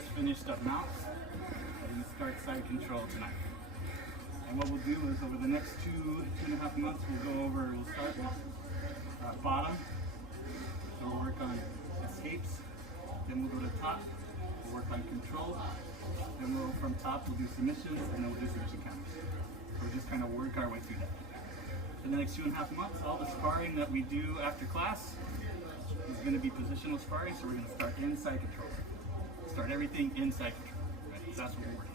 just finished up mounts. We're going to start side control tonight. And what we'll do is over the next 2.5 months, we'll start with bottom. So we'll work on escapes. Then we'll go to top. We'll work on control. Then from top, we'll do submissions, and then we'll do submission counters. So we'll just kind of work our way through that. For the next 2.5 months, all the sparring that we do after class is going to be positional sparring, so we're going to start inside control. Start everything inside control. Right? So that's what we're working.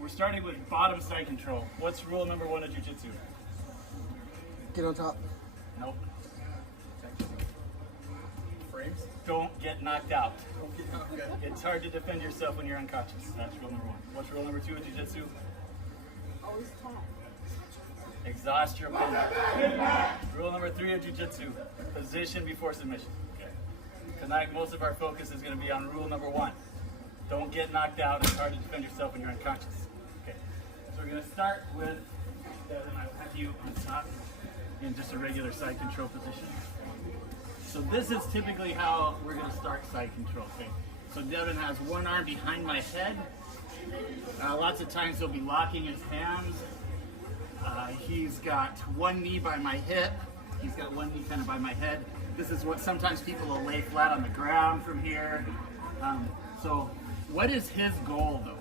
We're starting with bottom side control. What's rule number 1 of Jiu Jitsu? Get on top. Nope. Frames? Don't get knocked out. It's hard to defend yourself when you're unconscious. That's rule number 1. What's rule number 2 of Jiu Jitsu? Always top. Exhaust your opponent. Rule number 3 of Jiu Jitsu, position before submission. Okay. Tonight, most of our focus is going to be on rule number 1. Don't get knocked out. It's hard to defend yourself when you're unconscious. Okay. So we're going to start with, Devin, I'll have you on top in just a regular side control position. So this is typically how we're going to start side control. Okay. So Devin has one arm behind my head. Lots of times he'll be locking his hands. He's got one knee by my hip. He's got one knee kind of by my head. This is what sometimes people will lay flat on the ground from here. So what is his goal though?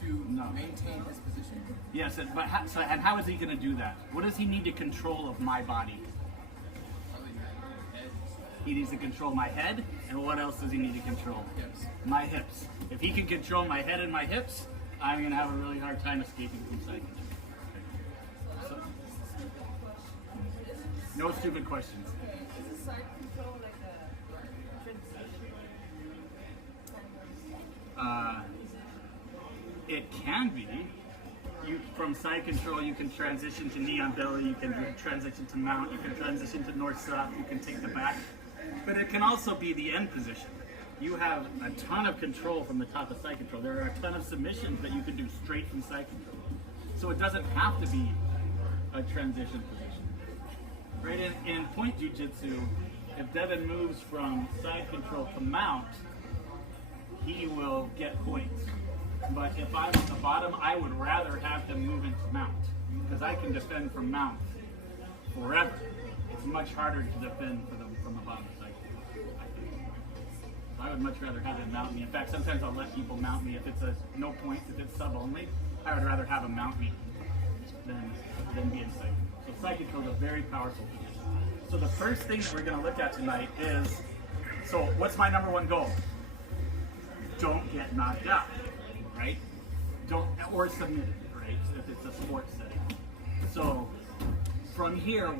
To maintain his position. Yes, but how is he going to do that? What does he need to control of my body? He needs to control my head, and what else does he need to control? Hips. My hips. If he can control my head and my hips, I'm going to have a really hard time escaping from side control. So, no stupid questions. Is side control like a transition? It can be. From side control, you can transition to knee on belly, you can transition to mount, you can transition to north-south, you can take the back. But it can also be the end position. You have a ton of control from the top of side control. There are a ton of submissions that you can do straight from side control. So it doesn't have to be a transition position. Right, in point jiu-jitsu, if Devin moves from side control to mount, he will get points. But if I'm at the bottom, I would rather have him move into mount, because I can defend from mount forever. It's much harder to defend from the bottom side. I would much rather have him mount me. In fact, sometimes I'll let people mount me if it's a no points, if it's sub only. I would rather have him mount me than be in side. So side control is a very powerful position. So the first thing that we're going to look at tonight is, so what's my number 1 goal? Don't get knocked out, right? Or submitted, right? If it's a sports setting. So from here,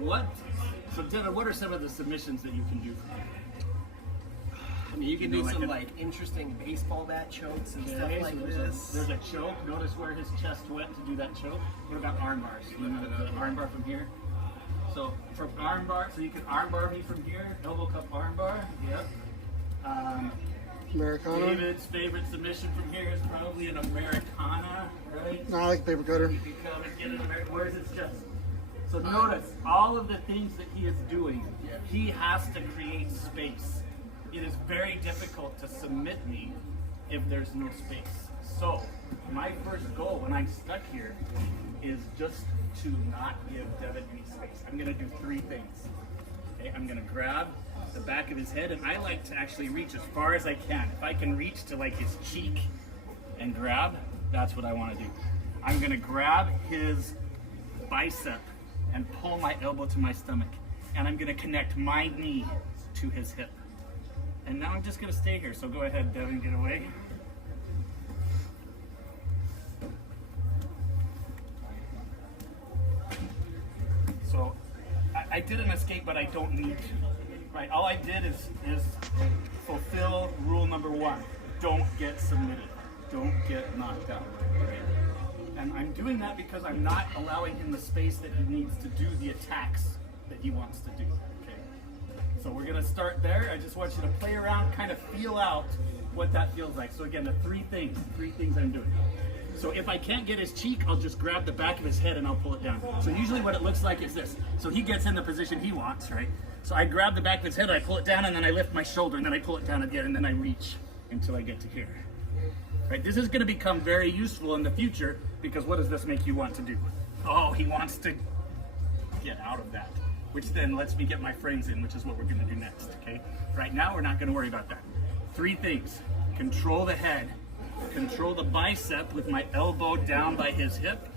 so Devin, what are some of the submissions that you can do from here? I mean, you can do some like interesting baseball bat chokes and stuff like this. There's a choke. Notice where his chest went to do that choke. What about arm bars? You know the arm bar from here? So from arm bar, so you can arm bar me from here. Elbow cup arm bar. Yep. Americana. David's favorite submission from here is probably an Americana, right? No, I like paper cutter. You can come and get an Americana. Where's his chest? So notice all of the things that he is doing. He has to create space. It is very difficult to submit me if there's no space. So my first goal when I'm stuck here is just to not give Devin any space. I'm going to do 3 things. Okay, I'm going to grab the back of his head, and I like to actually reach as far as I can. If I can reach to like his cheek and grab, that's what I want to do. I'm going to grab his bicep and pull my elbow to my stomach, and I'm going to connect my knee to his hip. And now I'm just going to stay here, so go ahead, Devin, get away. So I did an escape, but I don't need to. Right, all I did is fulfill rule number 1. Don't get submitted. Don't get knocked out. Right? And I'm doing that because I'm not allowing him the space that he needs to do the attacks that he wants to do. Okay. So we're gonna start there. I just want you to play around, kind of feel out what that feels like. So again, the three things I'm doing. So if I can't get his cheek, I'll just grab the back of his head and I'll pull it down. So usually what it looks like is this. So he gets in the position he wants, right? So I grab the back of his head, I pull it down, and then I lift my shoulder, and then I pull it down again, and then I reach until I get to here. Right? This is going to become very useful in the future, because what does this make you want to do? Oh, he wants to get out of that, which then lets me get my frames in, which is what we're going to do next, okay? Right now, we're not going to worry about that. 3 things. Control the head, control the bicep with my elbow down by his hip,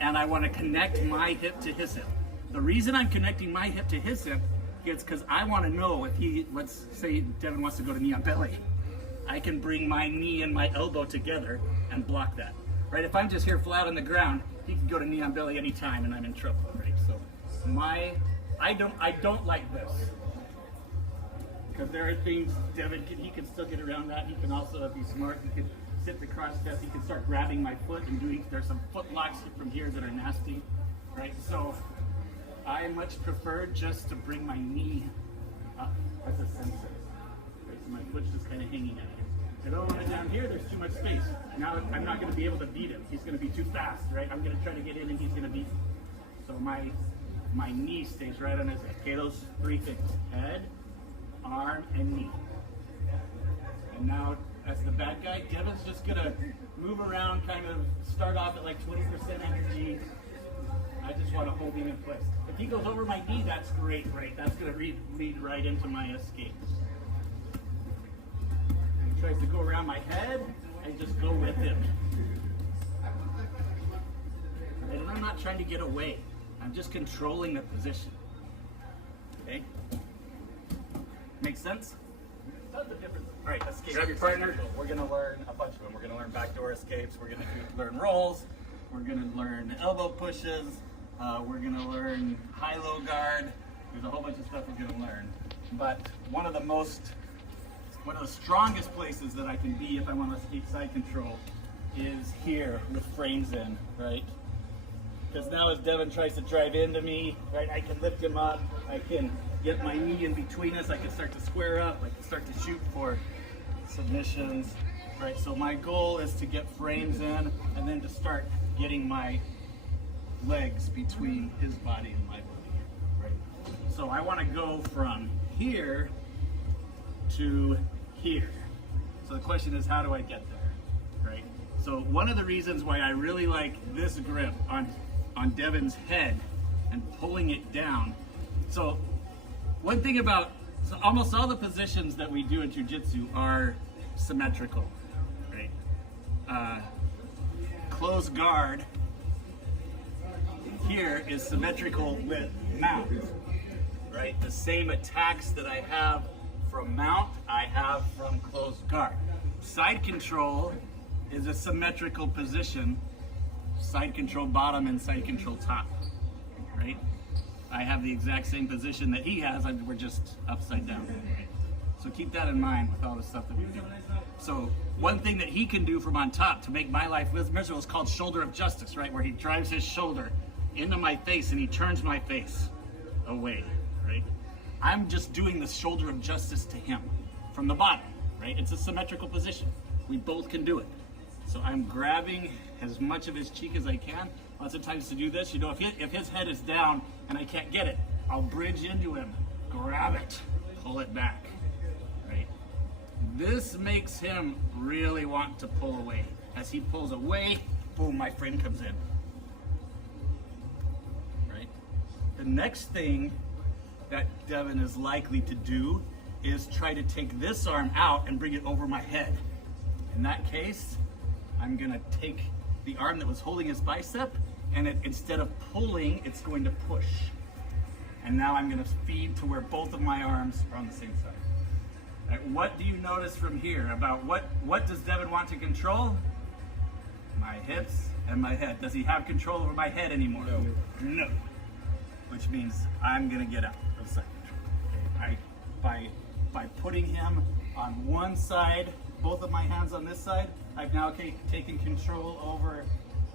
and I want to connect my hip to his hip. The reason I'm connecting my hip to his hip is because I want to know if he, let's say Devin wants to go to knee on belly, I can bring my knee and my elbow together and block that. Right? If I'm just here flat on the ground, he can go to knee on belly anytime and I'm in trouble, right? So I don't like this. Because there are things Devin he can still get around that. He can also, if he's smart, he can sit the cross step, he can start grabbing my foot and doing, there's some foot locks from here that are nasty, right? So I much prefer just to bring my knee up as a sensor. Right? So my foot's just kind of hanging out here. I don't want it down here, there's too much space. Now I'm not going to be able to beat him. He's going to be too fast, right? I'm going to try to get in and he's going to beat me. So my knee stays right on his head. Okay, those 3 things. Head, arm, and knee. And now, as the bad guy, Devin's just going to move around, kind of start off at like 20% energy. I just want to hold him in place. If he goes over my knee, that's great, right? That's going to lead right into my escape. He tries to go around my head, I just go with him. And I'm not trying to get away. I'm just controlling the position. Okay? Makes sense? Tons of different. All right, escape. Grab your partner. We're going to learn a bunch of them. We're going to learn backdoor escapes. We're going to learn rolls. We're going to learn elbow pushes. We're going to learn high-low guard. There's a whole bunch of stuff we're going to learn. But one of the strongest places that I can be if I want to escape side control is here with frames in, right? Because now as Devin tries to drive into me, right, I can lift him up. I can get my knee in between us. I can start to square up. I can start to shoot for submissions, right? So my goal is to get frames in and then to start getting my legs between his body and my body, right? So I want to go from here to here. So the question is, how do I get there, right? So one of the reasons why I really like this grip on Devin's head and pulling it down. So one thing about, so almost all the positions that we do in Jiu Jitsu are symmetrical, right? Close guard here is symmetrical with mount, right? The same attacks that I have from mount, I have from closed guard. Side control is a symmetrical position, side control bottom and side control top, right? I have the exact same position that he has, we're just upside down, right? So keep that in mind with all the stuff that we do. So one thing that he can do from on top to make my life miserable is called shoulder of justice, right? Where he drives his shoulder into my face and he turns my face away, right? I'm just doing the shoulder of justice to him from the bottom, right? It's a symmetrical position. We both can do it. So I'm grabbing as much of his cheek as I can. Lots of times to do this, you know, if his head is down and I can't get it, I'll bridge into him, grab it, pull it back, right? This makes him really want to pull away. As he pulls away, boom, my frame comes in, right? The next thing that Devin is likely to do is try to take this arm out and bring it over my head. In that case, I'm gonna take the arm that was holding his bicep and instead of pulling, it's going to push. And now I'm gonna feed to where both of my arms are on the same side. Right, what do you notice from here about what does Devin want to control? My hips and my head. Does he have control over my head anymore? No. Which means I'm gonna get out of side control. Okay. By putting him on one side, both of my hands on this side, I've now taken control over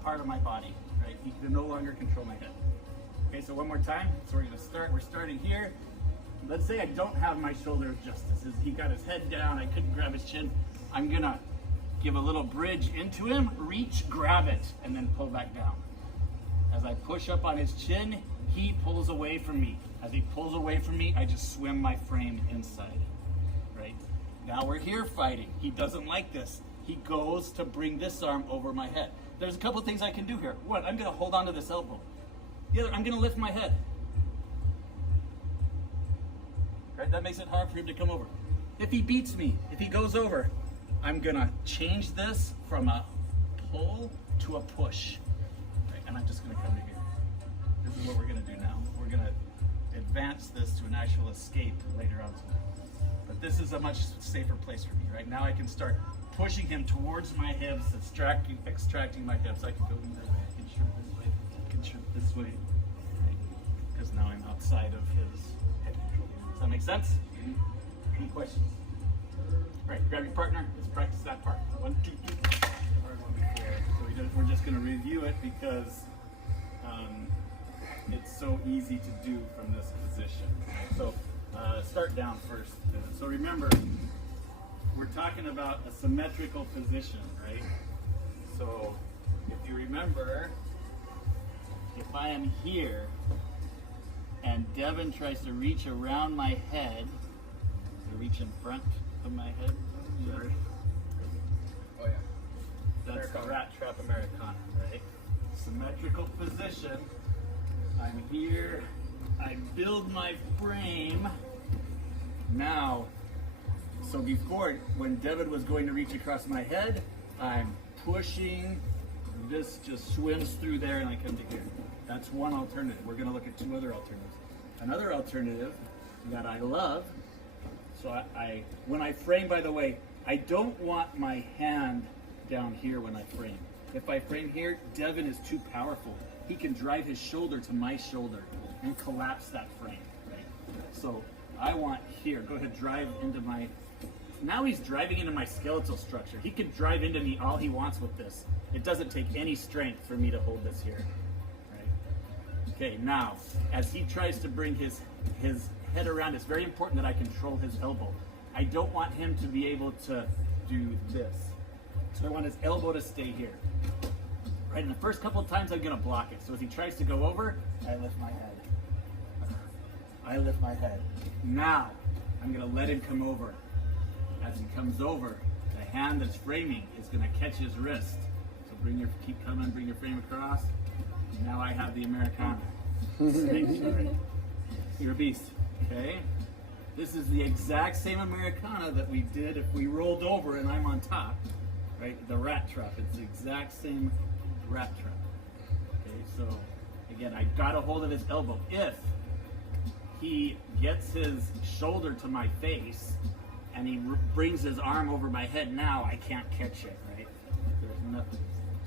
part of my body, right? He can no longer control my head. Okay, so one more time. So we're gonna start, we're starting here. Let's say I don't have my shoulder of justice. He got his head down, I couldn't grab his chin. I'm gonna give a little bridge into him, reach, grab it, and then pull back down. As I push up on his chin, he pulls away from me. As he pulls away from me, I just swim my frame inside, right? Now we're here fighting. He doesn't like this. He goes to bring this arm over my head. There's a couple of things I can do here. One, I'm gonna hold on to this elbow. The other, I'm gonna lift my head. Right, that makes it hard for him to come over. If he beats me, if he goes over, I'm gonna change this from a pull to a push. Right, and I'm just gonna come to here. This is what we're gonna do now. We're gonna advance this to an actual escape later on tonight. But this is a much safer place for me. Right now I can start pushing him towards my hips, extracting my hips. I can go either way. I can shrimp this way. I can shrimp this way. Right? Because now I'm outside of his head control. Does that make sense? Any questions? All right, grab your partner. Let's practice that part. 1, 2, 3. Hard one before. So we're just going to review it because it's so easy to do from this position. So start down first. So remember, we're talking about a symmetrical position, right? So if you remember, if I am here and Devin tries to reach around my head, to reach in front of my head, sorry. Oh yeah. That's the rat trap Americana, right? Symmetrical position. I'm here. I build my frame. Now, so before, when Devin was going to reach across my head, I'm pushing. This just swims through there and I come to here. That's one alternative. We're going to look at two other alternatives. Another alternative that I love, so when I frame, by the way, I don't want my hand down here when I frame. If I frame here, Devin is too powerful. He can drive his shoulder to my shoulder and collapse that frame, right? So I want here, go ahead, drive into my, now he's driving into my skeletal structure. He can drive into me all he wants with this. It doesn't take any strength for me to hold this here, right? Okay, now, as he tries to bring his head around, it's very important that I control his elbow. I don't want him to be able to do this. So I want his elbow to stay here. Right, and the first couple of times I'm gonna block it. So as he tries to go over, I lift my head. I lift my head. Now, I'm gonna let him come over. As he comes over, the hand that's framing is gonna catch his wrist. So keep coming, bring your frame across. Now I have the Americana. You're a beast, okay? This is the exact same Americana that we did if we rolled over and I'm on top, right? The rat trap, it's the exact same rat trap. Okay, so again, I got a hold of his elbow. If he gets his shoulder to my face and he brings his arm over my head, now I can't catch it, right? There's nothing.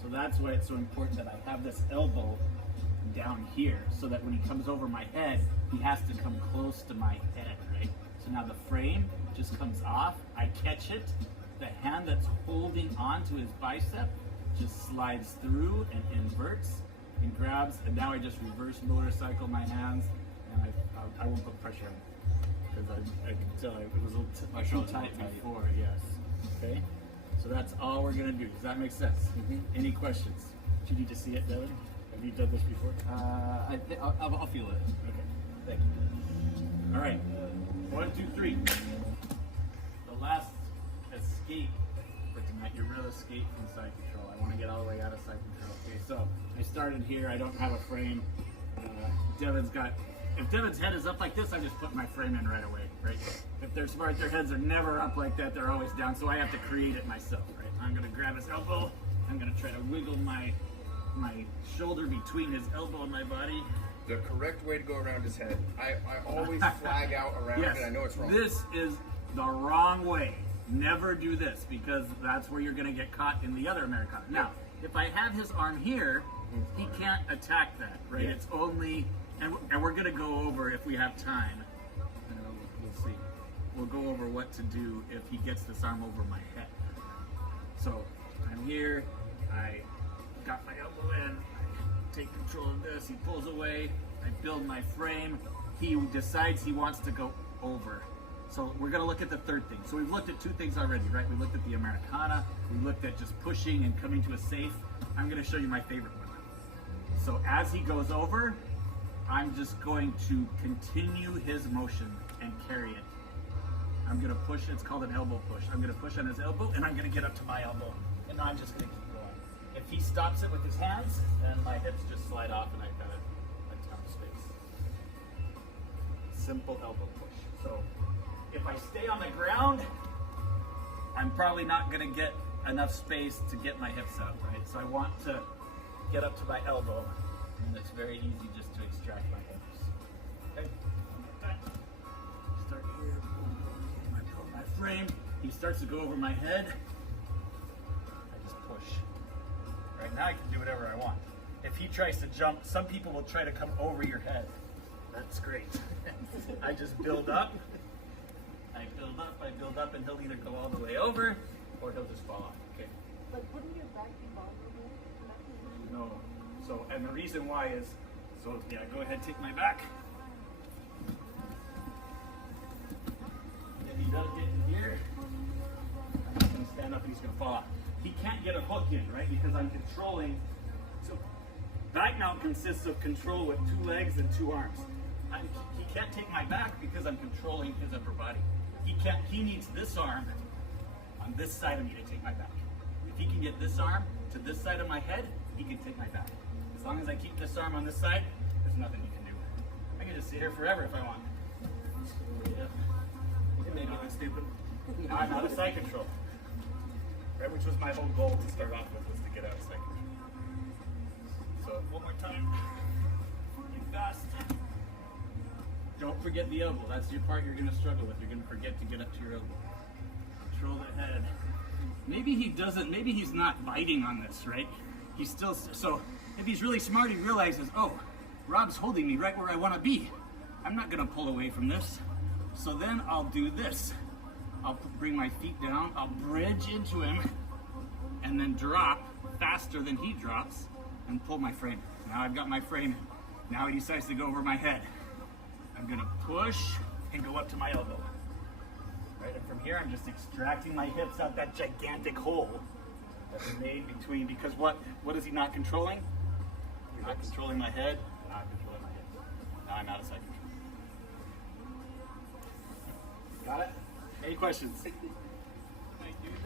So that's why it's so important that I have this elbow down here so that when he comes over my head, he has to come close to my head, right? So now the frame just comes off, I catch it, the hand that's holding onto his bicep just slides through and inverts and grabs, and now I just reverse motorcycle my hands, and I won't put pressure on it because I can tell it was a little too tight before. Yes. Okay. So that's all we're gonna do. Does that make sense? Any questions? Do you need to see it, Devin? Have you done this before? I'll feel it. Okay. Thank you. All right. 1, 2, 3. The last escape for tonight, your real escape from side control. I want to get all the way out of side control. Okay, so I started here. I don't have a frame. If Devin's head is up like this, I just put my frame in right away, right? If they're smart, their heads are never up like that. They're always down, so I have to create it myself, right? I'm going to grab his elbow. I'm going to try to wiggle my shoulder between his elbow and my body. The correct way to go around his head. I always flag out around it. I know it's wrong. This is the wrong way. Never do this because that's where you're going to get caught in the other Americana. Now, if I have his arm here, he can't attack that, right? Yeah. It's only, and we're going to go over if we have time. We'll see. We'll go over what to do if he gets this arm over my head. So I'm here. I got my elbow in. I take control of this. He pulls away. I build my frame. He decides he wants to go over. So we're going to look at the third thing. So we've looked at two things already, right? We looked at the Americana. We looked at just pushing and coming to a safe. I'm going to show you my favorite one. So as he goes over, I'm just going to continue his motion and carry it. I'm gonna push, it's called an elbow push. I'm gonna push on his elbow and I'm gonna get up to my elbow. And I'm just gonna keep going. If he stops it with his hands, then my hips just slide off and I've got a ton of space. Simple elbow push. So if I stay on the ground, I'm probably not gonna get enough space to get my hips out, right? So I want to get up to my elbow, and it's very easy just to extract my hips. Okay? Start here, I pull my frame, he starts to go over my head, I just push. Right now I can do whatever I want. If he tries to jump, some people will try to come over your head. That's great. I just build up, I build up, and he'll either go all the way over, or he'll just fall off, okay? But wouldn't your back be vulnerable? No. So, and the reason why is, so yeah, go ahead, take my back. If he does get in here, I'm just gonna stand up and he's gonna fall off. He can't get a hook in, right? Because I'm controlling. So, back mount consists of control with 2 legs and 2 arms. He can't take my back because I'm controlling his upper body. He needs this arm on this side of me to take my back. If he can get this arm to this side of my head, he can take my back. As long as I keep this arm on this side, there's nothing he can do. I can just sit here forever if I want. It may look stupid. Now I'm out of side control. Right, which was my whole goal to start off with, was to get out of side control. So one more time. Be fast. Don't forget the elbow. That's your part you're going to struggle with. You're going to forget to get up to your elbow. Control the head. Maybe he doesn't, maybe he's not biting on this, right? He's still, so if he's really smart, he realizes, oh, Rob's holding me right where I want to be. I'm not going to pull away from this. So then I'll do this. I'll bring my feet down, I'll bridge into him, and then drop faster than he drops, and pull my frame. Now I've got my frame. Now he decides to go over my head. I'm gonna push and go up to my elbow. Right, and from here I'm just extracting my hips out that gigantic hole that's made between, because what is he not controlling? Not controlling my head, not controlling my hips. Now I'm out of side control. Got it? Any questions?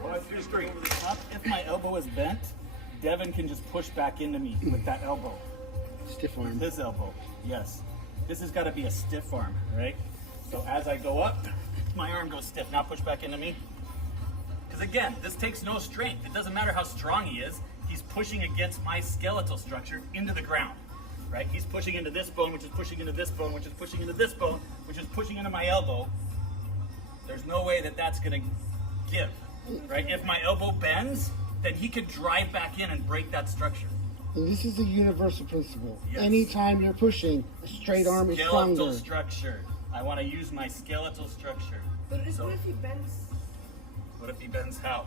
Well, if you're straight over the top, if my elbow is bent, Devin can just push back into me with that elbow. Stiff arm. This elbow, yes. This has got to be a stiff arm, right? So as I go up, my arm goes stiff. Now push back into me. Because again, this takes no strength. It doesn't matter how strong he is. He's pushing against my skeletal structure into the ground, right? He's pushing into this bone, which is pushing into this bone, which is pushing into this bone, which is pushing into my elbow. There's no way that that's going to give, right? If my elbow bends, then he could drive back in and break that structure. And this is a universal principle. Yes. Anytime you're pushing, a straight arm is Skeletal stronger. structure. I want to use my skeletal structure. But So- what if he bends? What if he bends how?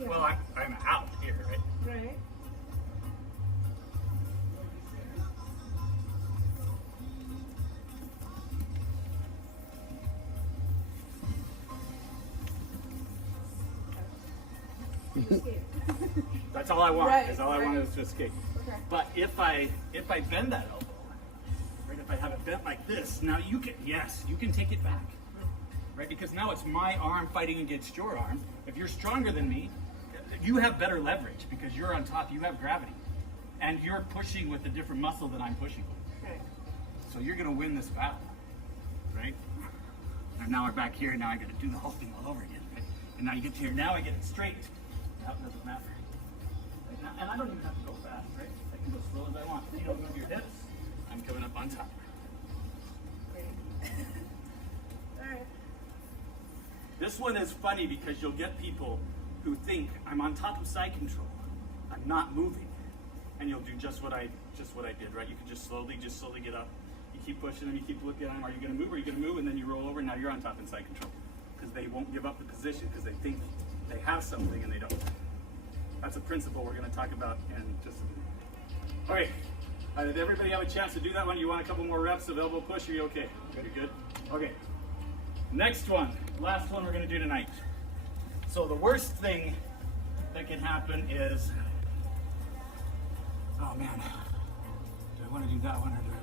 Yeah. Well, I'm out here, right? Right. That's all I want. Right, Is all I right. want is to escape. Okay. But if I bend that elbow, right? If I have it bent like this, now you can take it back, right? Because now it's my arm fighting against your arm. If you're stronger than me, you have better leverage because you're on top. You have gravity, and you're pushing with a different muscle than I'm pushing with. Okay. So you're going to win this battle, right? And now we're back here, and now I got to do the whole thing all over again, right? And now you get to here. Now I get it straight. Now it doesn't matter. Right now, and I don't even have to go fast, right? I can go slow as I want. You don't move your hips. I'm coming up on top. Great. All right. This one is funny because you'll get people who think I'm on top of side control. I'm not moving, and you'll do just what I did, right? You can just slowly get up. You keep pushing them. You keep looking at them. Are you going to move? Are you going to move? And then you roll over. And now you're on top in side control because they won't give up the position because they think they have something and they don't. That's a principle we're going to talk about in just a minute. All right. Did everybody have a chance to do that one? You want a couple more reps of elbow push? Are you okay? You're good? Okay. Next one. Last one we're going to do tonight. So the worst thing that can happen is, oh man, do I want to do that one or do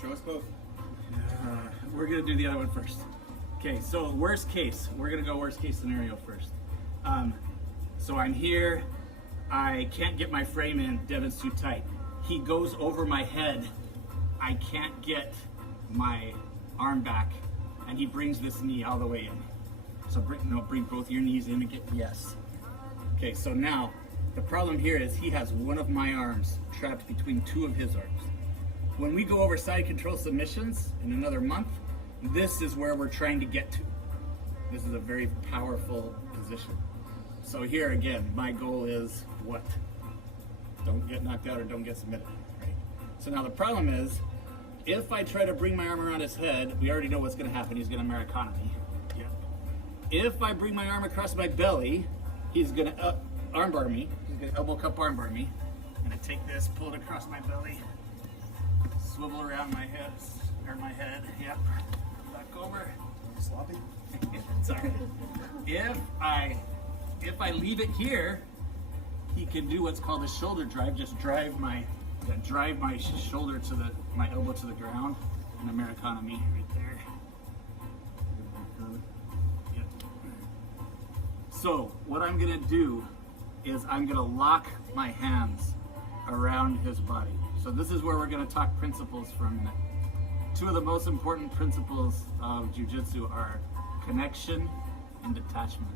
Show us both. We're gonna do the other one first. Okay, so worst case, we're gonna go worst case scenario first. So I'm here, I can't get my frame in, Devin's too tight. He goes over my head, I can't get my arm back, and he brings this knee all the way in. So bring both your knees in and get, yes. Okay, so now, the problem here is he has one of my arms trapped between two of his arms. When we go over side control submissions in another month, this is where we're trying to get to. This is a very powerful position. So here again, my goal is what? Don't get knocked out or don't get submitted, right? So now the problem is, if I try to bring my arm around his head, we already know what's gonna happen. He's gonna Americana me. Yeah. If I bring my arm across my belly, he's gonna armbar me. He's gonna elbow cup armbar me. I'm gonna take this, pull it across my belly, swivel around my head, yep. Back over. Sloppy. It's all right. If I leave it here, he can do what's called a shoulder drive. Just drive my shoulder to my elbow to the ground, and Americana me right there. Yep. So what I'm gonna do is I'm gonna lock my hands around his body. So this is where we're gonna talk principles for a minute. Two of the most important principles of Jiu Jitsu are connection and detachment.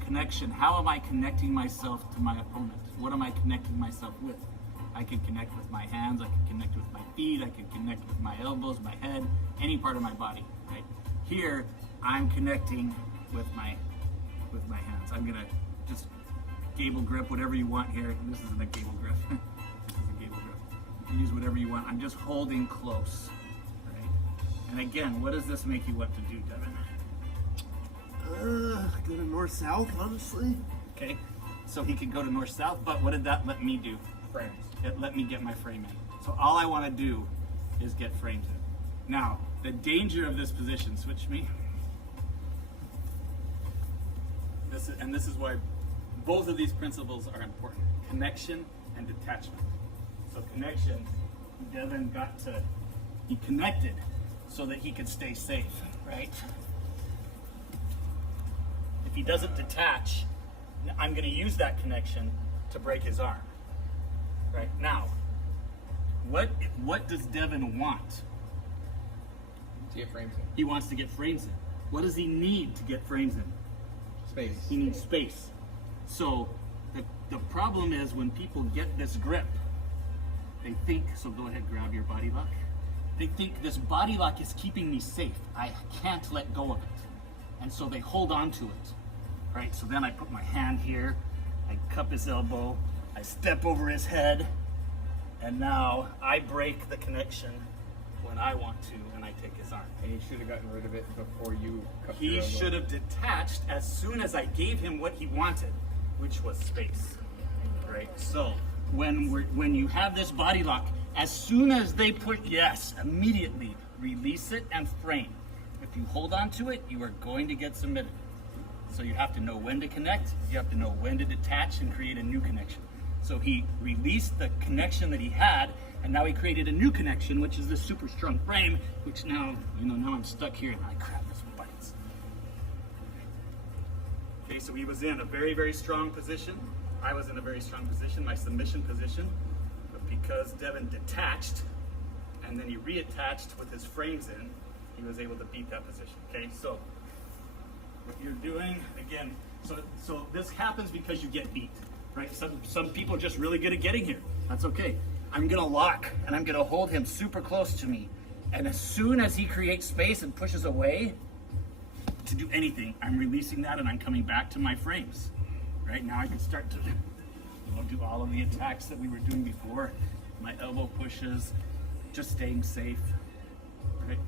Connection, how am I connecting myself to my opponent? What am I connecting myself with? I can connect with my hands, I can connect with my feet, I can connect with my elbows, my head, any part of my body, right? Here, I'm connecting with my hands. I'm gonna just gable grip, whatever you want here. This isn't a gable grip. This is a gable grip. You can use whatever you want. I'm just holding close, right? And again, what does this make you want to do, Devin? Go to north-south, honestly. Okay, so he could go to north-south, but what did that let me do? Frames. It let me get my frame in. So all I want to do is get frames in. Now, the danger of this position, switch me. This is why both of these principles are important. Connection and detachment. So connection, Devin he connected so that he could stay safe, right? If he doesn't detach, I'm going to use that connection to break his arm. Right now, what does Devin want? To get frames in. He wants to get frames in. What does he need to get frames in? Space. He needs space. So the problem is when people get this grip, they think, so go ahead, grab your body lock. They think this body lock is keeping me safe. I can't let go of it. And so they hold on to it. Right, so then I put my hand here, I cup his elbow, I step over his head, and now I break the connection when I want to, and I take his arm. And you should have gotten rid of it before you cut He should have detached as soon as I gave him what he wanted, which was space. Right, so when you have this body lock, as soon as they put yes, immediately release it and frame. If you hold on to it, you are going to get submitted. So you have to know when to connect, you have to know when to detach and create a new connection. So he released the connection that he had, and now he created a new connection, which is this super strong frame, which now, now I'm stuck here, and I crap, this bites. Okay, so he was in a very, very strong position. I was in a very strong position, my submission position, but because Devin detached, and then he reattached with his frames in, he was able to beat that position, okay? So, what you're doing, again, so this happens because you get beat, right? Some people are just really good at getting here. That's okay. I'm gonna lock, and I'm gonna hold him super close to me. And as soon as he creates space and pushes away to do anything, I'm releasing that and I'm coming back to my frames. Right now I can start to do all of the attacks that we were doing before. My elbow pushes, just staying safe, right?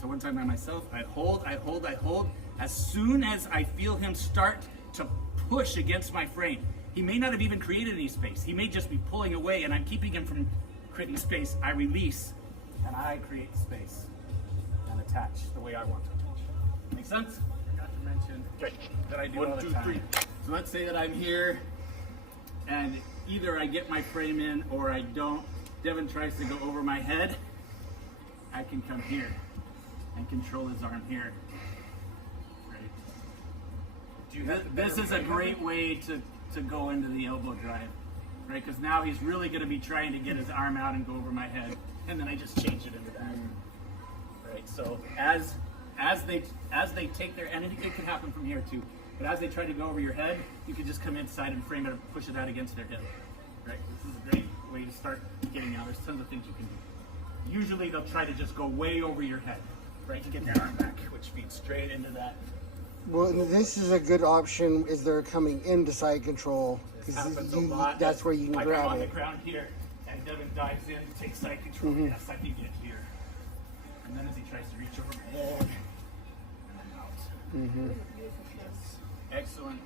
So one time by myself, I hold. As soon as I feel him start to push against my frame, he may not have even created any space. He may just be pulling away and I'm keeping him from creating space. I release and I create space and attach the way I want to attach. Make sense? Forgot to mention that I do all the time. So let's say that I'm here and either I get my frame in or I don't. Devin tries to go over my head. I can come here and control his arm here. Right. Do you have the This better is a frame of great it? way to go into the elbow drive, right? Because now he's really going to be trying to get his arm out and go over my head, and then I just change it into that. Right. So as they take their, and it can happen from here too. But as they try to go over your head, you can just come inside and frame it and push it out against their hip. Right. This is a great way to start getting out. There's tons of things you can do. Usually they'll try to just go way over your head, right, to get their arm back, which feeds straight into that. Well, this is a good option. Is they're coming into side control This happens a because lot. that's where you can like grab I'm on it. the ground here, and Devin dives in, takes side control. Yes, I can get here. And then as he tries to reach over my head, and I'm out. Excellent.